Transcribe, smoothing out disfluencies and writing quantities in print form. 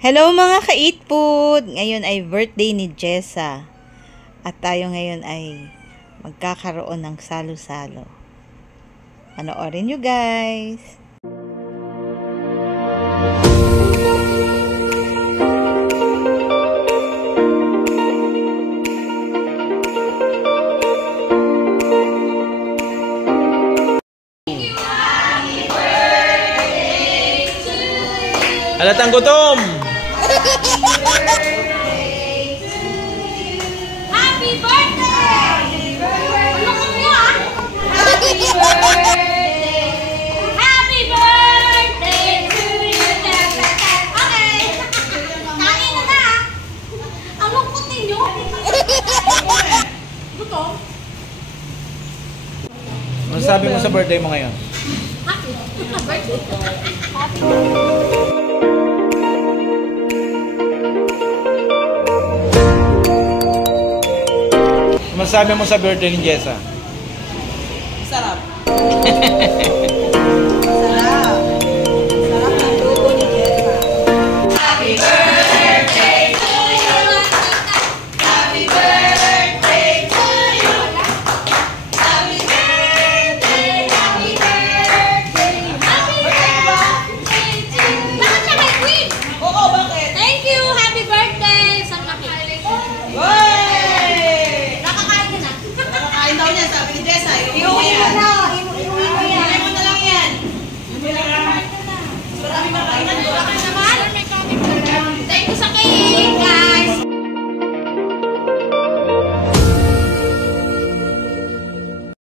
Hello mga ka-eat food! Ngayon ay birthday ni Jessa. At tayo ngayon ay magkakaroon ng salo-salo. Panoorin nyo guys! Halatang gutom! Happy birthday! Ano ko niya? Happy birthday! Happy birthday to you! Okay! Kain na na! Ang lungkot ninyo! Gusto? Ano sabi mo sa birthday mo ngayon? Happy birthday! Happy Masabi mo sa birthday ni Jessa? Sarap.